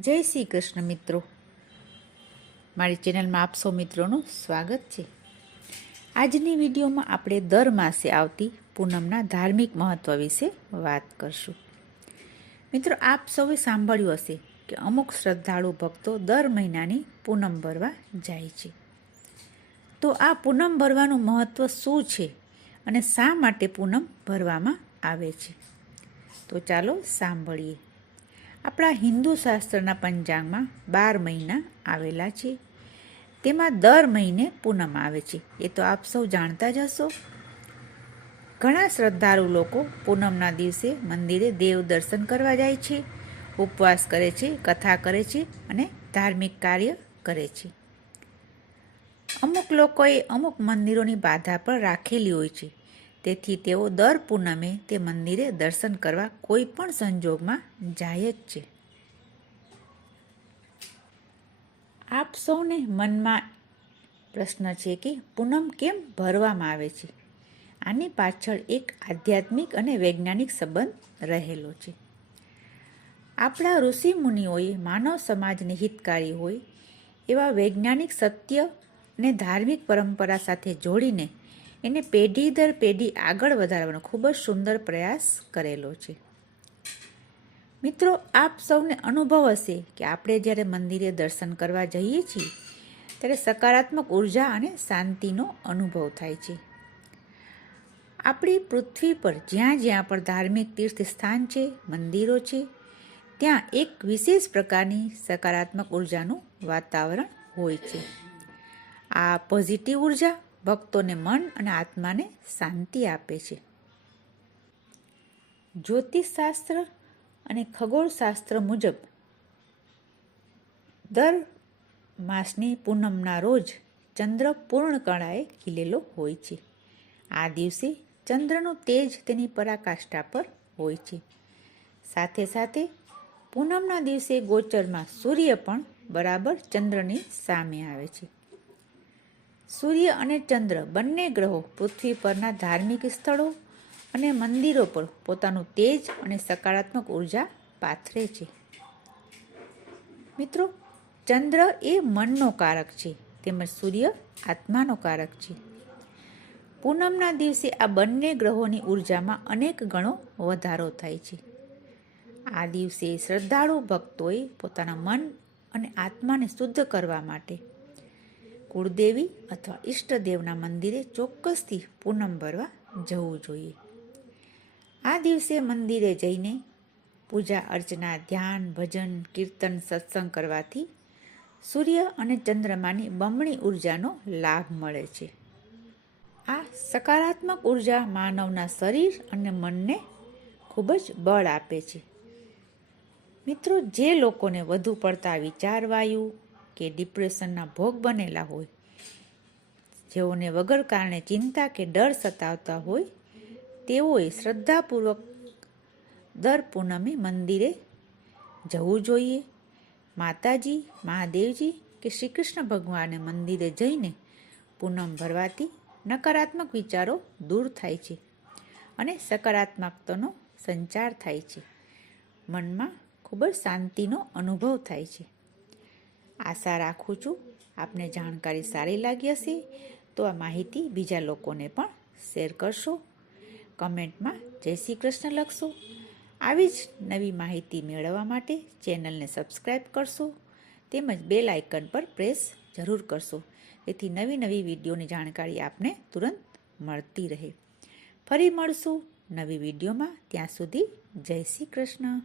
જય શ્રી કૃષ્ણ મિત્રો. મારી ચેનલમાં આપ મિત્રોનું સ્વાગત છે. આજની વિડીયોમાં આપણે દર માસે આવતી પૂનમના ધાર્મિક મહત્વ વિશે વાત કરશું. મિત્રો, આપ સૌએ સાંભળ્યું હશે કે અમુક શ્રદ્ધાળુ ભક્તો દર મહિનાની પૂનમ ભરવા જાય છે. તો આ પૂનમ ભરવાનું મહત્વ શું છે અને શા માટે પૂનમ ભરવામાં આવે છે? તો ચાલો સાંભળીએ. આપણા હિન્દુ શાસ્ત્રના પંચાંગમાં બાર મહિના આવેલા છે. તેમાં દર મહિને પૂનમ આવે છે. એ તો આપ સૌ જાણતા જ હશો. ઘણા શ્રદ્ધાળુ લોકો પૂનમના દિવસે મંદિરે દેવ દર્શન કરવા જાય છે, ઉપવાસ કરે છે, કથા કરે છે અને ધાર્મિક કાર્ય કરે છે. અમુક લોકોએ અમુક મંદિરોની બાધા પણ રાખેલી હોય છે. તેથી તેઓ દર પૂનમે તે મંદિરે દર્શન કરવા કોઈ પણ સંજોગમાં જાય જ છે. આપ સૌને મનમાં પ્રશ્ન છે કે પૂનમ કેમ ભરવામાં આવે છે? આની પાછળ એક આધ્યાત્મિક અને વૈજ્ઞાનિક સંબંધ રહેલો છે. આપણા ઋષિ મુનિઓએ માનવ સમાજને હિતકારી હોય એવા વૈજ્ઞાનિક સત્ય અને ધાર્મિક પરંપરા સાથે જોડીને એને પેઢી દર પેઢી આગળ વધારવાનો ખૂબ જ સુંદર પ્રયાસ કરેલો છે. મિત્રો, આપ સૌને અનુભવ હશે કે આપણે જ્યારે મંદિરે દર્શન કરવા જઈએ છીએ, ત્યારે સકારાત્મક ઊર્જા અને શાંતિનો અનુભવ થાય છે. આપણી પૃથ્વી પર જ્યાં જ્યાં પણ ધાર્મિક તીર્થ સ્થાન છે, મંદિરો છે, ત્યાં એક વિશેષ પ્રકારની સકારાત્મક ઉર્જાનું વાતાવરણ હોય છે. આ પોઝિટિવ ઊર્જા ભક્તોને મન અને આત્માને શાંતિ આપે છે. જ્યોતિષશાસ્ત્ર અને ખગોળશાસ્ત્ર મુજબ દર માસની પૂનમના રોજ ચંદ્ર પૂર્ણ કળાએ ખીલેલો હોય છે. આ દિવસે ચંદ્રનું તેજ તેની પરાકાષ્ઠા પર હોય છે. સાથે સાથે પૂનમના દિવસે ગોચરમાં સૂર્ય પણ બરાબર ચંદ્રની સામે આવે છે. સૂર્ય અને ચંદ્ર બંને ગ્રહો પૃથ્વી પરના ધાર્મિક સ્થળો અને મંદિરો પર પોતાનું તેજ અને સકારાત્મક ઊર્જા પાથરે છે. મિત્રો, ચંદ્ર એ મનનો કારક છે તેમજ સૂર્ય આત્માનો કારક છે. પૂનમના દિવસે આ બંને ગ્રહોની ઉર્જામાં અનેક ગણો વધારો થાય છે. આ દિવસે શ્રદ્ધાળુ ભક્તોએ પોતાના મન અને આત્માને શુદ્ધ કરવા માટે કુળદેવી અથવા ઈષ્ટદેવના મંદિરે ચોક્કસથી પૂનમ ભરવા જવું જોઈએ. આ દિવસે મંદિરે જઈને પૂજા, અર્ચના, ધ્યાન, ભજન, કીર્તન, સત્સંગ કરવાથી સૂર્ય અને ચંદ્રમાની બમણી ઉર્જાનો લાભ મળે છે. આ સકારાત્મક ઊર્જા માનવના શરીર અને મનને ખૂબ જ બળ આપે છે. મિત્રો, જે લોકોને વધુ પડતા વિચારવાયુ કે ડિપ્રેશનના ભોગ બનેલા હોય. જેઓને વગર કારણે ચિંતા કે ડર સતાવતા હોય, તેઓએ શ્રદ્ધાપૂર્વક દર પૂનમે મંદિરે જવું જોઈએ. માતાજી, મહાદેવજી કે શ્રી કૃષ્ણ ભગવાને મંદિરે જઈને પૂનમ ભરવાથી નકારાત્મક વિચારો દૂર થાય છે અને સકારાત્મકતાનો સંચાર થાય છે. મનમાં ખૂબ જ શાંતિનો અનુભવ થાય છે. આશા રાખું છું આપને જાણકારી સારી લાગી હશે. તો આ માહિતી બીજા લોકોને પણ શેર કરશો. કમેન્ટમાં જય શ્રી કૃષ્ણ લખશો. આવી જ નવી માહિતી મેળવવા માટે ચેનલને સબસ્ક્રાઈબ કરશો. તેમજ બેલ આઇકન પર પ્રેસ જરૂર કરશો. જેથી નવી નવી વિડીયોની જાણકારી આપને તુરંત મળતી રહે. ફરી મળશું નવી વિડીયોમાં. ત્યાં સુધી જય શ્રી કૃષ્ણ.